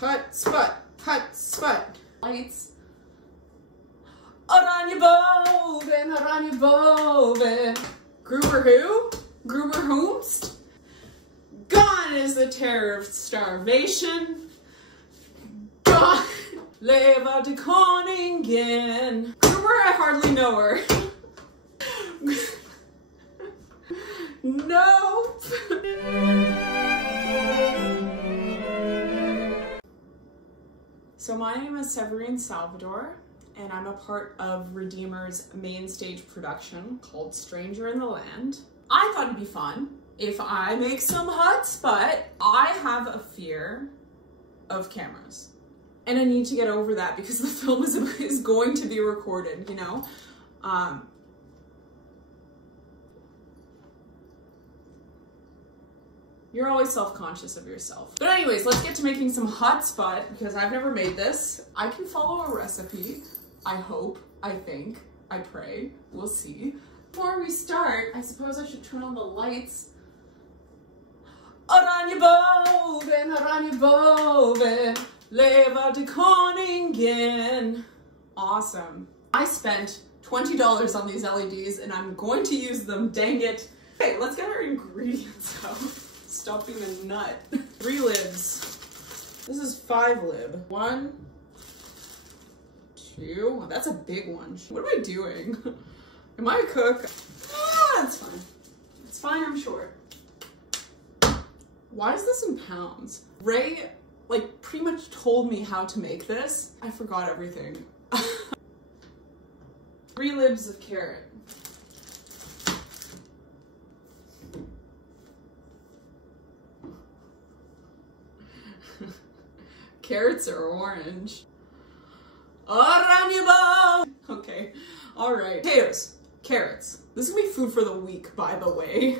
Hutspot, Hutspot. Lights. Oranje boven. Gruber who? Gruber whomst? Gone is the terror of starvation. Gone. Leva de Koningen. Gruber, I hardly know her. Nope. So my name is Severine Salvador, and I'm a part of Redeemer's main stage production called Stranger in the Land. I thought it'd be fun if I make some Hutspot. I have a fear of cameras, and I need to get over that because the film is going to be recorded, you know? You're always self-conscious of yourself. But anyways, let's get to making some Hutspot because I've never made this. I can follow a recipe. I hope, I think, I pray, we'll see. Before we start, I suppose I should turn on the lights. Oranje boven, leva de Koningen. Awesome. I spent $20 on these LEDs and I'm going to use them, dang it. Okay, let's get our ingredients out. Stop being a nut. 3 libs. This is 5 lib. 1, 2, that's a big one. What am I doing? Am I a cook? Ah, it's fine. It's fine, I'm sure. Why is this in pounds? Ray, like, pretty much told me how to make this. I forgot everything. 3 libs of carrot. Carrots are orange. Okay, all right. Potatoes, carrots. This is gonna be food for the week, by the way.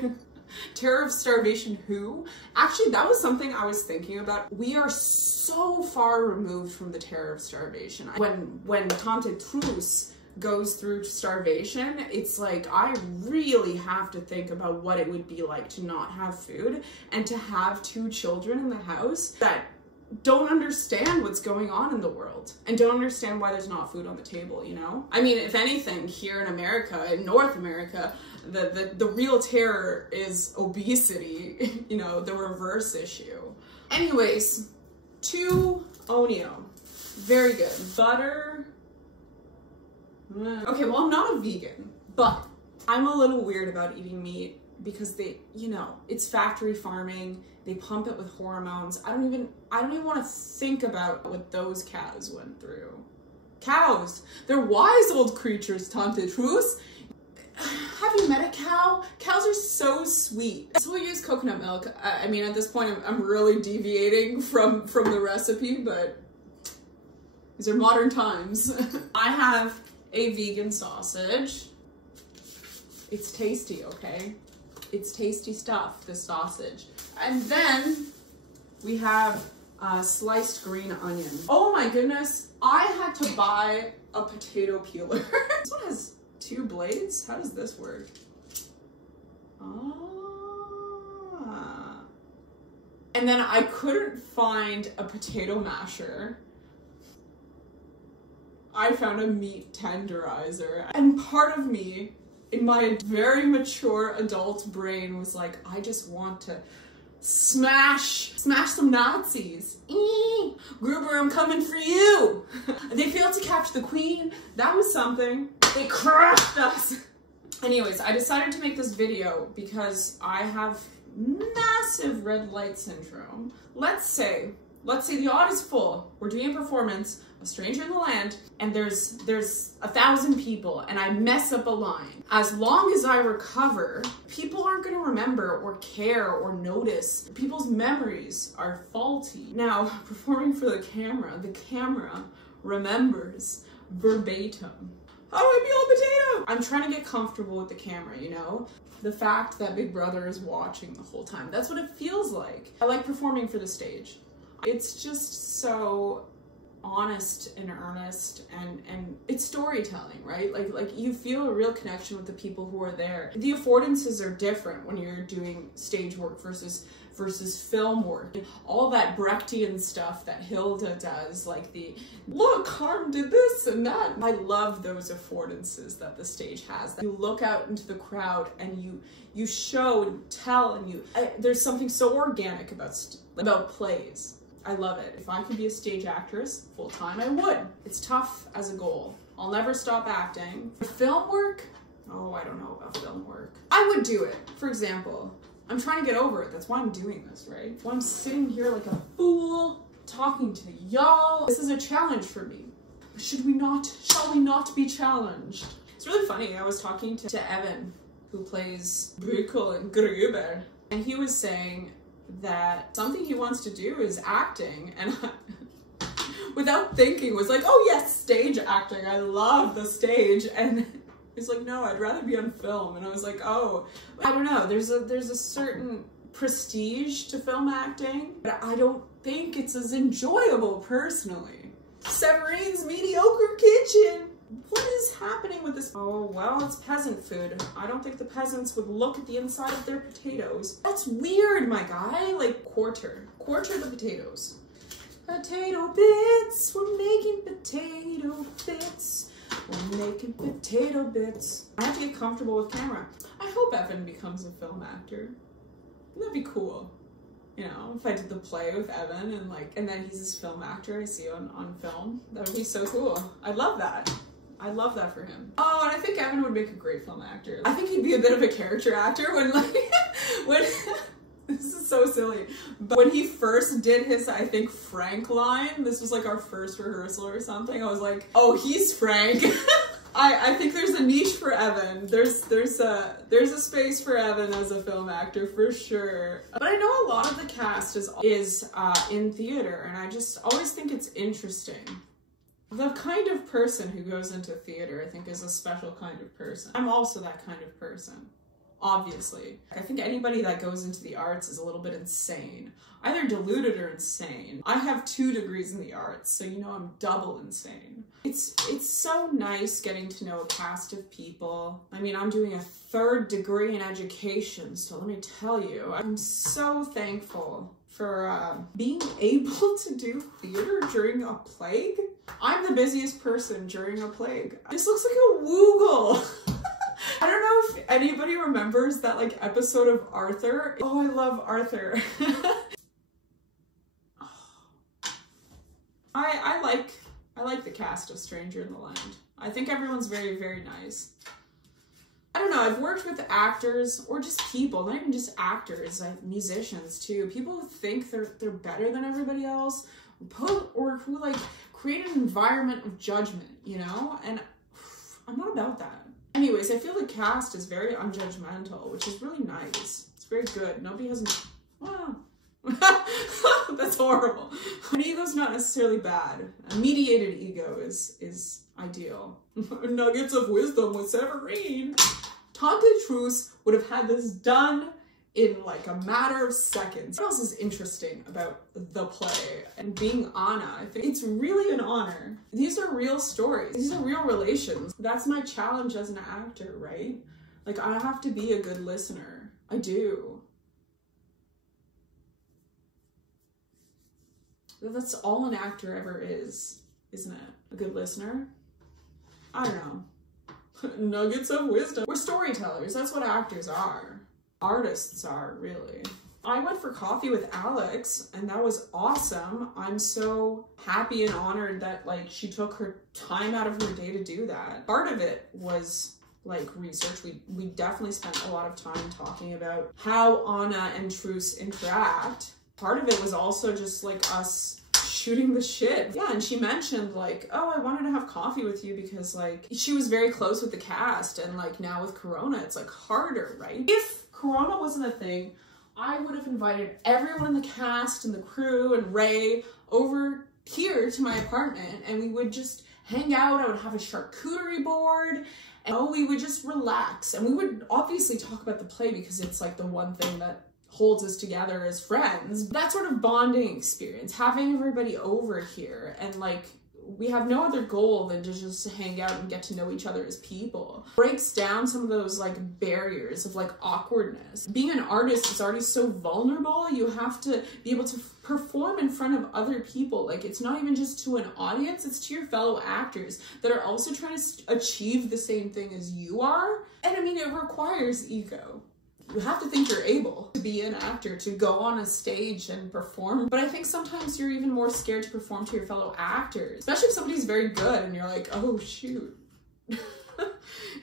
Terror of starvation who? Actually, that was something I was thinking about. We are so far removed from the terror of starvation. When Tante Truce goes through starvation, it's like I really have to think about what it would be like to not have food and to have 2 children in the house that don't understand what's going on in the world and don't understand why there's not food on the table, you know? I mean, if anything, here in America, in North America, the real terror is obesity, you know, the reverse issue. Anyways, 2 oignon, very good. Butter, okay, well, I'm not a vegan, but I'm a little weird about eating meat because they, you know, it's factory farming. They pump it with hormones. I don't even want to think about what those cows went through. Cows, they're wise old creatures, Tante Truce. Have you met a cow? Cows are so sweet. So we'll use coconut milk. I mean, at this point, I'm really deviating from the recipe, but these are modern times. I have a vegan sausage. It's tasty, okay? It's tasty stuff, this sausage. And then we have sliced green onion. Oh my goodness, I had to buy a potato peeler. This one has 2 blades. How does this work? Ah. And then I couldn't find a potato masher. I found a meat tenderizer. And part of me, in my very mature adult brain, was like, I just want to smash some Nazis. Gruber, I'm coming for you. They failed to capture the queen. That was something. They crushed us. Anyways, I decided to make this video because I have massive red light syndrome. Let's say the odd is full. We're doing a performance, A Stranger in the Land, and there's 1,000 people and I mess up a line. As long as I recover, people aren't gonna remember or care or notice. People's memories are faulty. Now, performing for the camera remembers verbatim. How do I peel a potato? I'm trying to get comfortable with the camera, you know? The fact that Big Brother is watching the whole time. That's what it feels like. I like performing for the stage. It's just so honest and earnest, and it's storytelling, right? Like you feel a real connection with the people who are there. The affordances are different when you're doing stage work versus versus film work. All that Brechtian stuff that Hilda does, like the, look, Harm did this and that. I love those affordances that the stage has. You look out into the crowd and you show and tell, and there's something so organic about plays. I love it. If I could be a stage actress full time, I would. It's tough as a goal. I'll never stop acting. Film work? Oh, I don't know about film work. I would do it. For example, I'm trying to get over it. That's why I'm doing this, right? Why I'm sitting here like a fool, talking to y'all. This is a challenge for me. Shall we not be challenged? It's really funny. I was talking to Evan, who plays Brükel in Gruber, and he was saying that something he wants to do is acting, and without thinking was like, oh yes, stage acting, I love the stage. And he's like, no, I'd rather be on film. And I was like, oh, I don't know, there's a certain prestige to film acting, but I don't think it's as enjoyable personally. Severine's mediocre kitchen. What is happening with this? Oh, well, it's peasant food. I don't think the peasants would look at the inside of their potatoes. That's weird, my guy. Like, quarter the potatoes. Potato bits, we're making potato bits. We're making potato bits. I have to get comfortable with camera. I hope Evan becomes a film actor. That'd be cool. You know, if I did the play with Evan and then he's this film actor I see on film, that would be so cool. I'd love that. I love that for him. Oh, and I think Evan would make a great film actor. I think he'd be a bit of a character actor when this is so silly, but when he first did his, I think, Frank line, this was like our first rehearsal or something, I was like, oh, he's Frank. I think there's a niche for Evan. There's a space for Evan as a film actor for sure. But I know a lot of the cast is in theater, and I just always think it's interesting. The kind of person who goes into theater, I think, is a special kind of person. I'm also that kind of person, obviously. I think anybody that goes into the arts is a little bit insane. Either deluded or insane. I have 2 degrees in the arts, so you know I'm double insane. It's so nice getting to know a cast of people. I mean, I'm doing a 3rd degree in education, so let me tell you, I'm so thankful for being able to do theater during a plague. I'm the busiest person during a plague. This looks like a Woogle. I don't know if anybody remembers that like episode of Arthur. Oh, I love Arthur. I like the cast of Stranger in the Land. I think everyone's very, very nice. I don't know, I've worked with actors or just people, not even just actors, like musicians too. People who think they're better than everybody else, or who like create an environment of judgment, you know? And I'm not about that. Anyways, I feel the cast is very unjudgmental, which is really nice. It's very good. Nobody has, wow. That's horrible. An ego's not necessarily bad. A mediated ego is ideal. Nuggets of wisdom with Severine. Tante Truce would have had this done in like a matter of seconds. What else is interesting about the play and being Anna? I think it's really an honor. These are real stories. These are real relations. That's my challenge as an actor, right? Like, I have to be a good listener. I do. That's all an actor ever is, isn't it? A good listener? I don't know. Nuggets of wisdom. We're storytellers. That's what actors are. Artists are, really. I went for coffee with Alex, and that was awesome. I'm so happy and honored that like she took her time out of her day to do that. Part of it was like research. We definitely spent a lot of time talking about how Anna and Truce interact. Part of it was also just like us shooting the shit. Yeah, and she mentioned like, oh, I wanted to have coffee with you because like she was very close with the cast, and like now with Corona, it's like harder, right? If Corona wasn't a thing, I would have invited everyone in the cast and the crew and Ray over here to my apartment, and we would just hang out. I would have a charcuterie board, and oh, we would just relax. And we would obviously talk about the play because it's like the one thing that holds us together as friends. That sort of bonding experience, having everybody over here, and like we have no other goal than to just hang out and get to know each other as people. Breaks down some of those like barriers of like awkwardness. Being an artist is already so vulnerable. You have to be able to perform in front of other people. Like, it's not even just to an audience, it's to your fellow actors that are also trying to achieve the same thing as you are. And I mean, it requires ego. You have to think you're able to be an actor, to go on a stage and perform. But I think sometimes you're even more scared to perform to your fellow actors, especially if somebody's very good and you're like, oh shoot,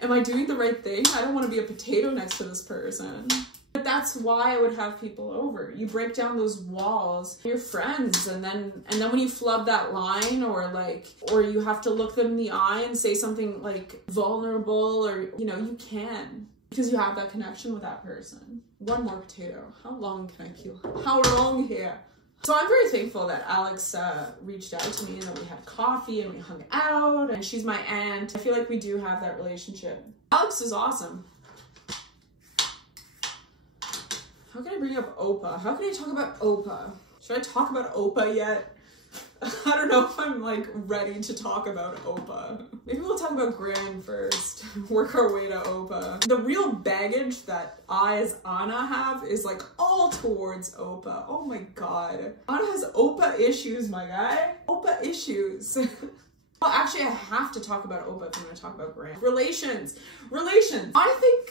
am I doing the right thing? I don't want to be a potato next to this person. But that's why I would have people over. You break down those walls, you're friends, and then when you flub that line, or you have to look them in the eye and say something like vulnerable, or you can. Because you have that connection with that person. One more potato. How long can I keep? How long here? So I'm very thankful that Alex reached out to me and that we had coffee and we hung out, and she's my aunt. I feel like we do have that relationship. Alex is awesome. How can I bring up Opa? How can I talk about Opa? Should I talk about Opa yet? I don't know if I'm like ready to talk about Opa. Maybe we'll talk about Gran first, work our way to Opa. The real baggage that I as Anna have is like all towards Opa. Oh my God. Anna has Opa issues, my guy. Opa issues. Well, actually I have to talk about Opa if I'm gonna talk about Gran. Relations. I think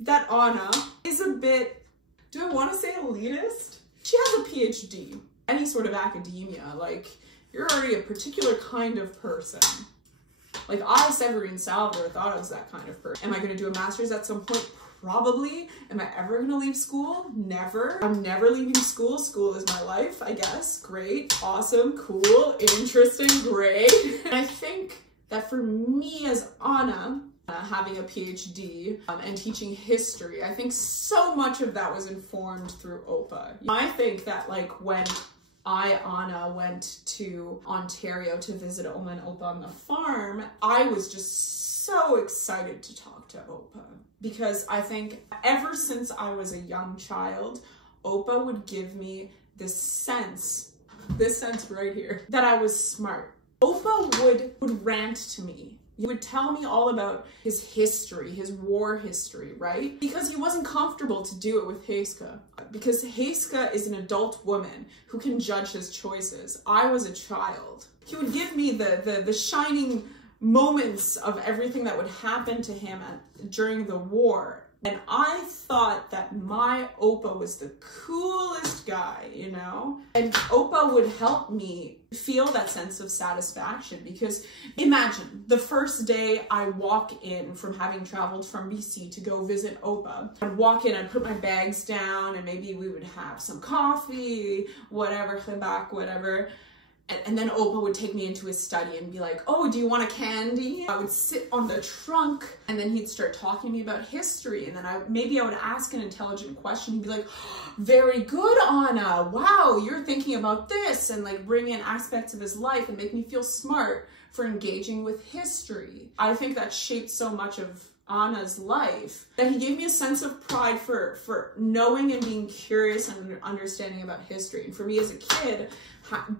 that Anna is a bit, do I want to say elitist? She has a PhD. Any sort of academia, like, you're already a particular kind of person. Like, I, Severine Salvador, thought I was that kind of person. Am I going to do a master's at some point? Probably. Am I ever going to leave school? Never. I'm never leaving school. School is my life, I guess. Great, awesome, cool, interesting, great. And I think that for me as Anna, having a PhD and teaching history, I think so much of that was informed through Opa. I think that like when Anna went to Ontario to visit Oma and Opa on the farm, I was just so excited to talk to Opa, because I think ever since I was a young child, Opa would give me this sense right here, that I was smart. Opa would rant to me. He would tell me all about his history, his war history, right? Because he wasn't comfortable to do it with Heiska. Because Heiska is an adult woman who can judge his choices. I was a child. He would give me the shining moments of everything that would happen to him during the war. And I thought that my Opa was the coolest guy, And Opa would help me feel that sense of satisfaction, because imagine the first day I walk in from having traveled from BC to go visit Opa. I'd walk in, I'd put my bags down, and maybe we would have some coffee, whatever, gebak, whatever. And then Opa would take me into his study and be like, oh, do you want a candy? I would sit on the trunk, and then he'd start talking to me about history. And then maybe I would ask an intelligent question. He'd be like, very good, Anna. Wow, you're thinking about this. And like bring in aspects of his life and make me feel smart for engaging with history. I think that shaped so much of Anna's life, that he gave me a sense of pride for knowing and being curious and understanding about history. And for me as a kid,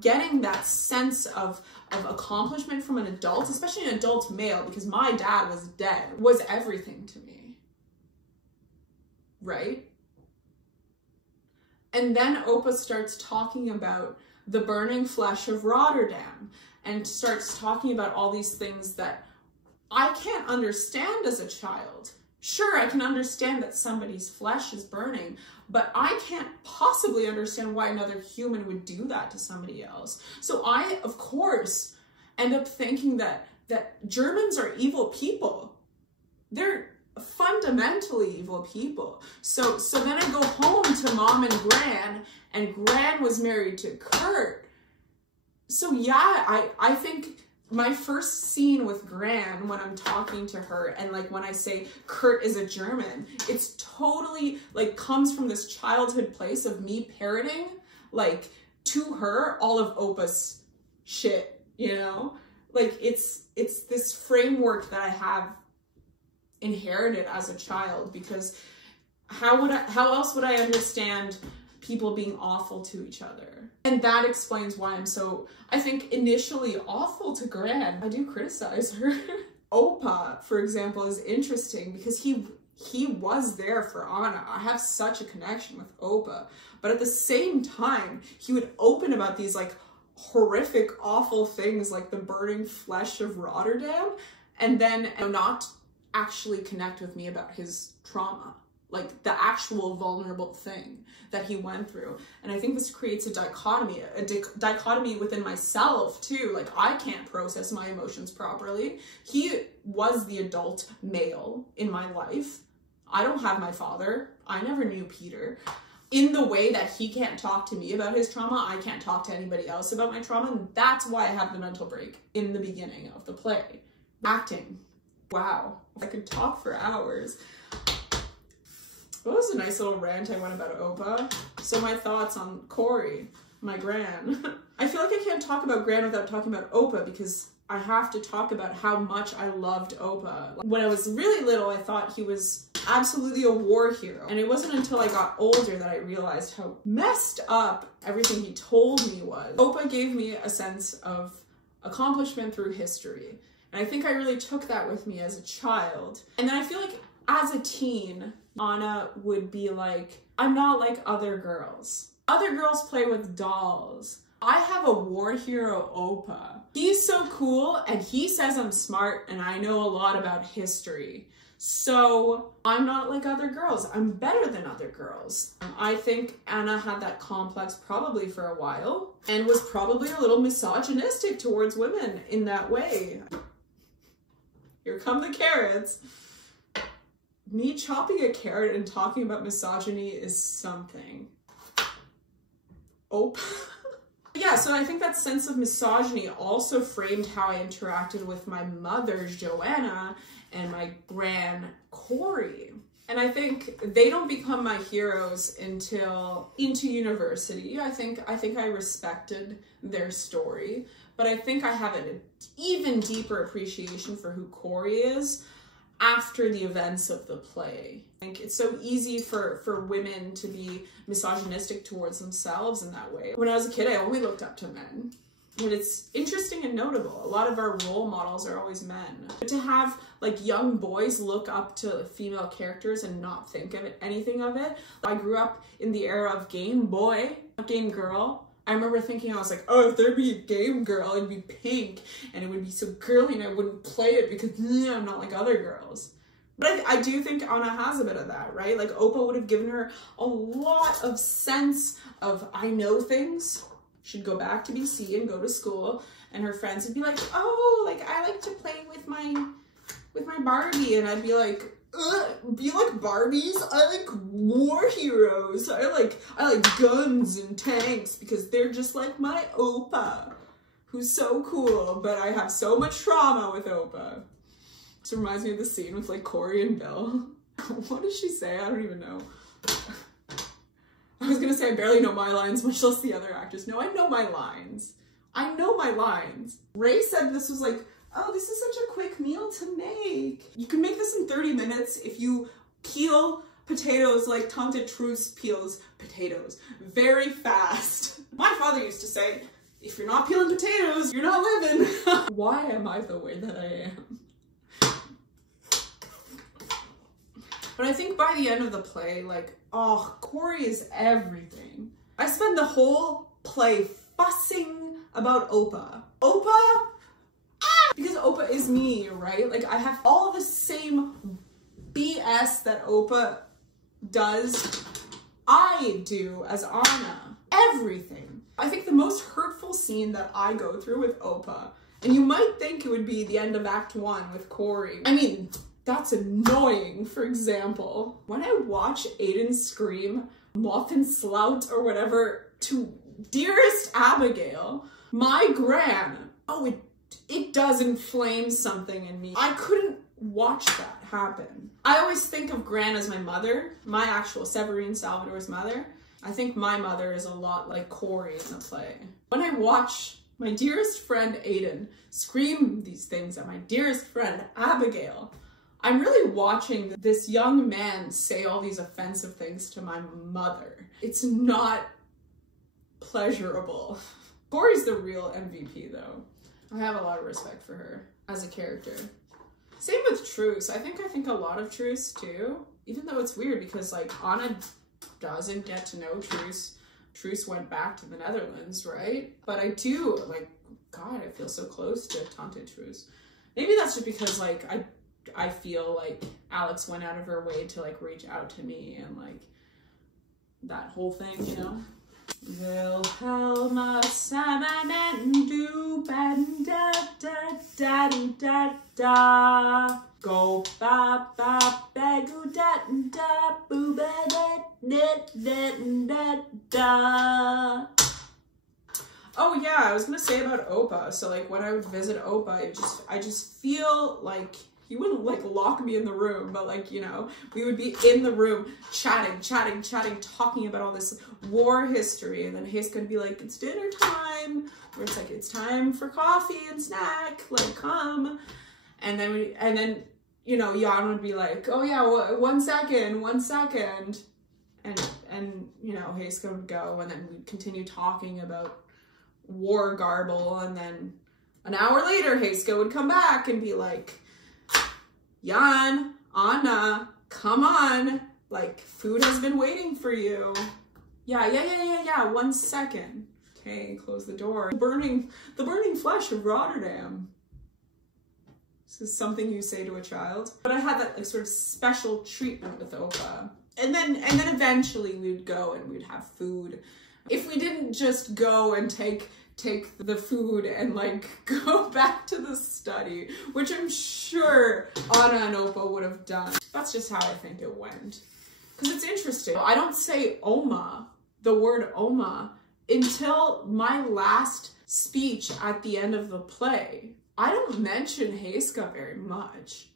getting that sense of accomplishment from an adult, especially an adult male, because my dad was dead, was everything to me, right? And then Opa starts talking about the burning flesh of Rotterdam, and starts talking about all these things that I can't understand as a child. Sure, I can understand that somebody's flesh is burning, but I can't possibly understand why another human would do that to somebody else. So I, of course, end up thinking that Germans are evil people. They're fundamentally evil people. So then I go home to Mom and Gran was married to Kurt. So yeah, I think my first scene with Gran, when I'm talking to her, and like when I say Kurt is a German, it's totally like comes from this childhood place of me parroting like to her all of Opa's shit, like it's this framework that I have inherited as a child, because how else would I understand people being awful to each other. And that explains why I'm so, I think, initially awful to Gran. I do criticize her. Opa, for example, is interesting because he was there for Anna. I have such a connection with Opa. But at the same time, he would open about these like horrific, awful things like the burning flesh of Rotterdam, and then not actually connect with me about his trauma, like the actual vulnerable thing that he went through. And I think this creates a dichotomy within myself too. Like, I can't process my emotions properly. He was the adult male in my life. I don't have my father. I never knew Peter. In the way that he can't talk to me about his trauma, I can't talk to anybody else about my trauma. And that's why I have the mental break in the beginning of the play. Acting. Wow. I could talk for hours. Well, that was a nice little rant I went about Opa. So my thoughts on Corey, my Gran. I feel like I can't talk about Gran without talking about Opa because I have to talk about how much I loved Opa. When I was really little, I thought he was absolutely a war hero. And it wasn't until I got older that I realized how messed up everything he told me was. Opa gave me a sense of accomplishment through history. And I think I really took that with me as a child. And then I feel like as a teen, Anna would be like, I'm not like other girls. Other girls play with dolls. I have a war hero, Opa. He's so cool and he says I'm smart and I know a lot about history. So I'm not like other girls. I'm better than other girls. I think Anna had that complex probably for a while and was probably a little misogynistic towards women in that way. Here come the carrots. Me chopping a carrot and talking about misogyny is something. Oh. Yeah, so I think that sense of misogyny also framed how I interacted with my mother, Joanna, and my Gran, Corey. And I think they don't become my heroes until into university. I think I respected their story, but I think I have an even deeper appreciation for who Corey is after the events of the play. I think it's so easy for women to be misogynistic towards themselves in that way. When I was a kid, I only looked up to men. And it's interesting and notable. A lot of our role models are always men. But to have like young boys look up to female characters and not think of anything of it. I grew up in the era of Game Boy, not Game Girl. I remember thinking, I was like, oh, if there'd be a Game Girl, it'd be pink and it would be so girly and I wouldn't play it because I'm not like other girls. But I do think Anna has a bit of that, right? Like Opa would have given her a lot of sense of, I know things. She'd go back to BC and go to school and her friends would be like, oh, like I like to play with my Barbie. And I'd be like, be like Barbies? I like war heroes. I like guns and tanks because they're just like my Opa, who's so cool, but I have so much trauma with Opa. This reminds me of the scene with like Corey and Bill. What did she say? I don't even know. I was gonna say I barely know my lines, much less the other actors. No, I know my lines. I know my lines. Ray said this was like, oh, this is such a quick meal to make. You can make this in 30 minutes if you peel potatoes like Tante Truce peels potatoes very fast. My father used to say, if you're not peeling potatoes, you're not living. Why am I the way that I am? But I think by the end of the play, like, oh, Corey is everything. I spend the whole play fussing about Opa. Opa? Because Opa is me, right? Like, I have all the same BS that Opa does, I do as Anna. Everything. I think the most hurtful scene that I go through with Opa, and you might think it would be the end of Act 1 with Corey. I mean, that's annoying, for example. When I watch Aiden scream Muffin Slout or whatever to Dearest Abigail, my Gran, oh, it does inflame something in me. I couldn't watch that happen. I always think of Gran as my mother, my actual Severine Salvador's mother. I think my mother is a lot like Corey in the play. When I watch my dearest friend Aiden scream these things at my dearest friend Abigail, I'm really watching this young man say all these offensive things to my mother. It's not pleasurable. Corey's the real MVP though. I have a lot of respect for her as a character. Same with Truce. I think a lot of Truce too. Even though it's weird because like Anna doesn't get to know Truce. Truce went back to the Netherlands, right? But I do, like, God, I feel so close to Tante Truce. Maybe that's just because like I feel like Alex went out of her way to like reach out to me and like that whole thing, you know? Wilhelma salmon and do ban da da da da da go ba ba bagu da da boo ba da da da. Oh yeah, I was gonna say about Opa. So like when I would visit Opa, I just feel like he wouldn't like lock me in the room, but like, you know, we would be in the room chatting, talking about all this war history. And then Hayes could be like, it's dinner time. Or it's like, it's time for coffee and snack, like come. And then, you know, Jan would be like, oh yeah, 1 second. And you know, Hayes would go and then we'd continue talking about war garble. And then an hour later, Hayes would come back and be like, Jan, Anna, come on. Like, food has been waiting for you. Yeah, 1 second. Okay, close the door. The burning flesh of Rotterdam. This is something you say to a child. But I had that like sort of special treatment with Opa. And then eventually we would go and we'd have food. If we didn't just go and take the food and like go back to the study, which I'm sure Anna and Opa would have done. That's just how I think it went. Because it's interesting. I don't say Oma, the word Oma, until my last speech at the end of the play. I don't mention Heiska very much.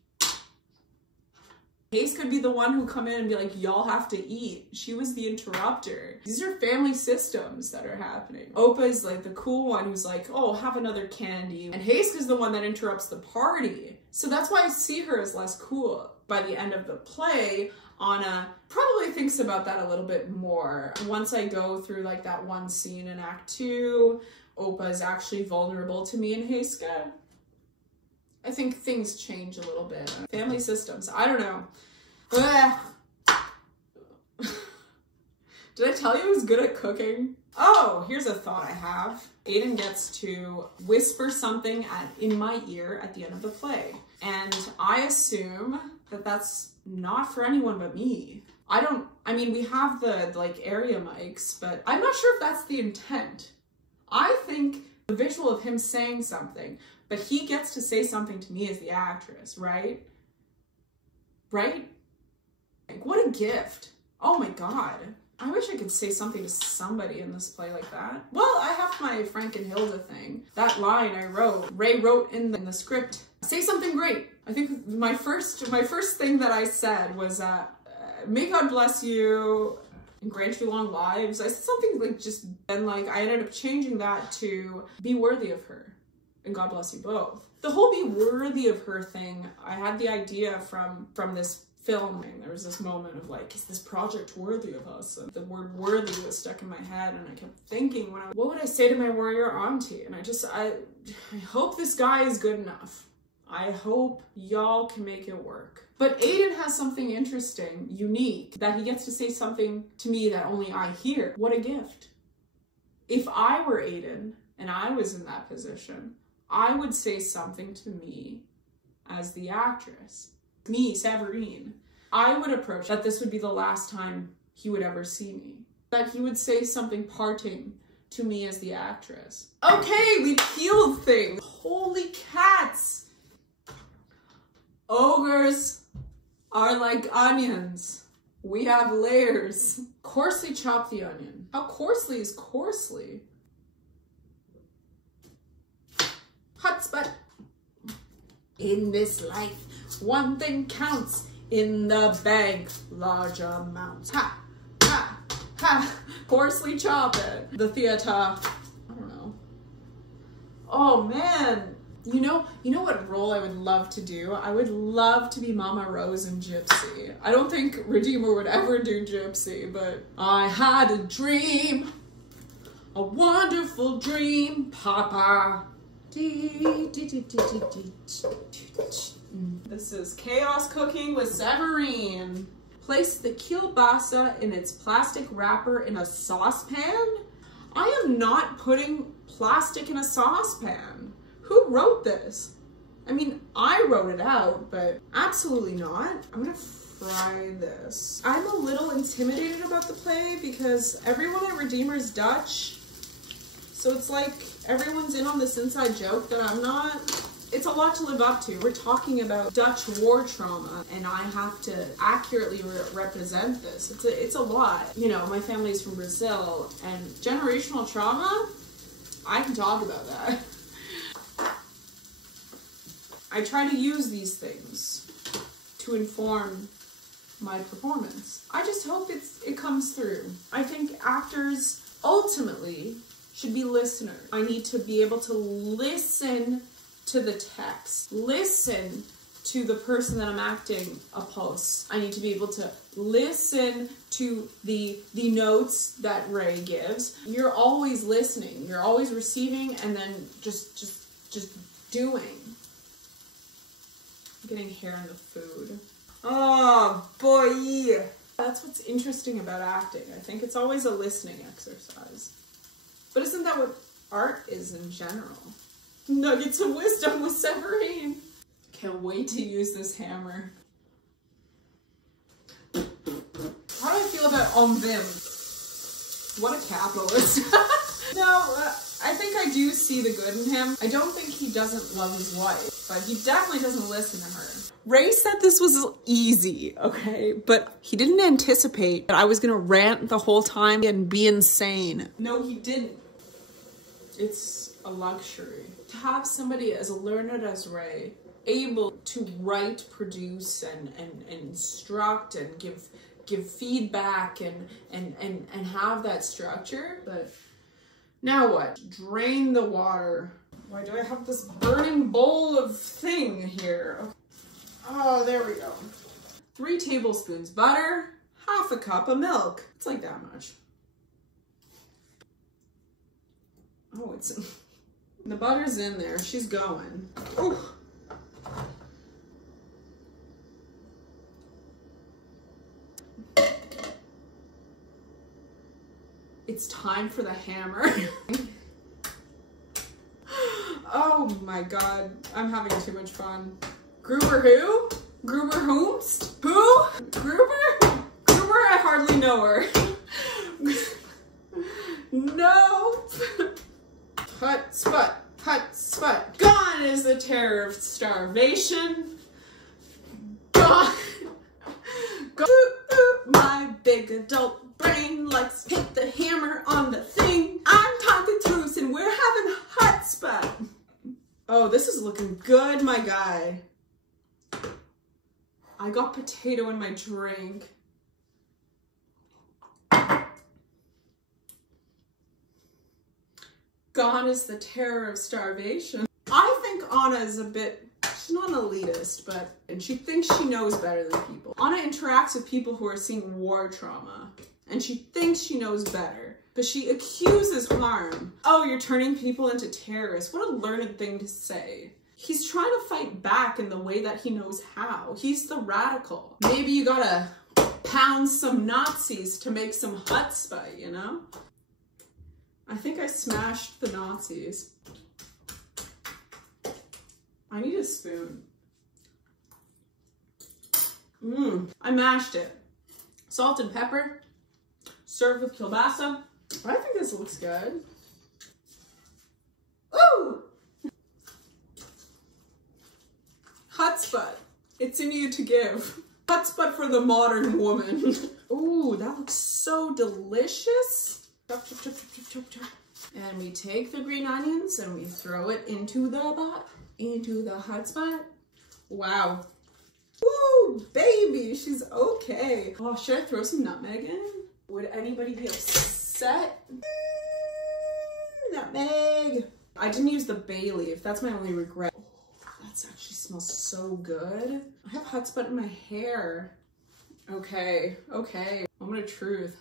Hayes could be the one who come in and be like, y'all have to eat. She was the interrupter. These are family systems that are happening. Opa is like the cool one who's like, oh, have another candy. And Hayes is the one that interrupts the party. So that's why I see her as less cool. By the end of the play, Anna probably thinks about that a little bit more. Once I go through like that one scene in Act 2, Opa is actually vulnerable to me and Heiska. I think things change a little bit. Family systems, I don't know. Did I tell you I was good at cooking? Oh, here's a thought I have. Aiden gets to whisper something in my ear at the end of the play. And I assume that that's not for anyone but me. I mean, we have the like area mics, but I'm not sure if that's the intent. I think the visual of him saying something, but he gets to say something to me as the actress, right? Right? Like, what a gift. Oh my God. I wish I could say something to somebody in this play like that. Well, I have my Frank and Hilda thing. That line I wrote, Ray wrote in the script, say something great. I think my first thing that I said was, may God bless you and grant you long lives. I said something like just, and like I ended up changing that to be worthy of her. And God bless you both. The whole be worthy of her thing, I had the idea from this filming. There was this moment of like, is this project worthy of us? And the word worthy was stuck in my head and I kept thinking, what would I say to my warrior auntie? And I hope this guy is good enough. I hope y'all can make it work. But Aiden has something interesting, unique, that he gets to say something to me that only I hear. What a gift. If I were Aiden and I was in that position, I would say something to me as the actress. Me, Savarine. I would approach that this would be the last time he would ever see me. That he would say something parting to me as the actress. Okay, we peeled things. Holy cats. Ogres are like onions. We have layers. Coarsely chop the onion. How coarsely is coarsely? Hutspot. In this life, one thing counts. In the bank, large amounts. Ha, ha, ha. Coarsely chop it. The theater. I don't know. Oh man. You know what role I would love to do? I would love to be Mama Rose in Gypsy. I don't think Redeemer would ever do Gypsy, but I had a dream, a wonderful dream, Papa. This is Chaos Cooking with Severine. Place the kielbasa in its plastic wrapper in a saucepan? I am not putting plastic in a saucepan. Who wrote this? I mean, I wrote it out, but absolutely not. I'm gonna fry this. I'm a little intimidated about the play because everyone at Redeemer's Dutch. So it's like everyone's in on this inside joke that I'm not. It's a lot to live up to. We're talking about Dutch war trauma and I have to accurately represent this. It's a lot. You know, my family's from Brazil and generational trauma, I can talk about that. I try to use these things to inform my performance. I just hope it comes through. I think actors ultimately should be listeners. I need to be able to listen to the text, listen to the person that I'm acting opposed. I need to be able to listen to the notes that Ray gives. You're always listening, you're always receiving and then just doing. Getting hair in the food. Oh boy. That's what's interesting about acting. I think it's always a listening exercise. But isn't that what art is in general? Nuggets of wisdom with Severine. Can't wait to use this hammer. How do I feel about Vim? What a capitalist. No, I think I do see the good in him. I don't think he doesn't love his wife, but he definitely doesn't listen to her. Ray said this was easy, okay? But he didn't anticipate that I was gonna rant the whole time and be insane. No, he didn't. It's a luxury. To have somebody as learned as Ray, able to write, produce, and instruct and give feedback and have that structure, but now what? Drain the water. Why do I have this burning bowl of thing here? Oh, there we go. 3 tablespoons butter, half a cup of milk. It's like that much. Oh, the butter's in there. She's going. Ooh. It's time for the hammer. Oh my god, I'm having too much fun. Gruber who? Gruber whomst? Who? Gruber? Gruber, I hardly know her. No. Hutspot, Hutspot. Gone is the terror of starvation. Gone. My big adult brain likes to hit the hammer on the thing. I'm talking truth and we're having Hutspot. Oh, this is looking good, my guy. I got potato in my drink. Gone is the terror of starvation. I think Anna is a bit, she's not an elitist, and she thinks she knows better than people. Anna interacts with people who are seeing war trauma, and she thinks she knows better, but she accuses harm. Oh, you're turning people into terrorists. What a learned thing to say. He's trying to fight back in the way that he knows how. He's the radical. Maybe you gotta pound some Nazis to make some Hutspot, you know? I think I smashed the Nazis. I need a spoon. I mashed it. Salt and pepper. Served with kielbasa. I think this looks good. Ooh! Hutspot. It's in you to give. Hutspot for the modern woman. Ooh, that looks so delicious. Chop, chop, chop, chop, chop, chop. And we take the green onions and we throw it into the Hutspot. Wow. Ooh, baby, she's okay. Oh, should I throw some nutmeg in? Would anybody be upset? Nutmeg. I didn't use the bay leaf. That's my only regret. Oh, that actually smells so good. I have Hutspot in my hair. Okay, okay. Moment of truth.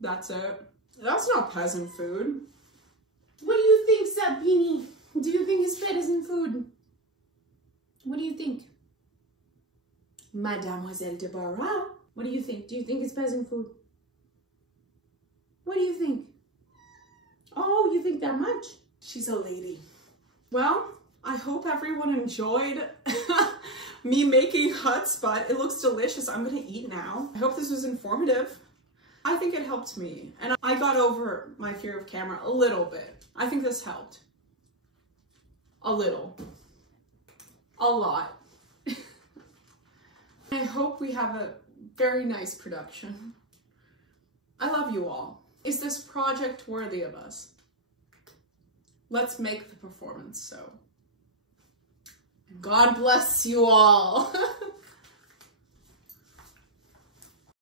That's it. That's not peasant food. What do you think, Sabini? Do you think it's peasant food? What do you think? Mademoiselle de Barra? What do you think? Do you think it's peasant food? What do you think? Oh, you think that much? She's a lady. Well, I hope everyone enjoyed me making Hutspot. It looks delicious. I'm gonna eat now. I hope this was informative. I think it helped me, and I got over my fear of camera a little bit. I think this helped. A little. A lot. I hope we have a very nice production. I love you all. Is this project worthy of us? Let's make the performance so. God bless you all.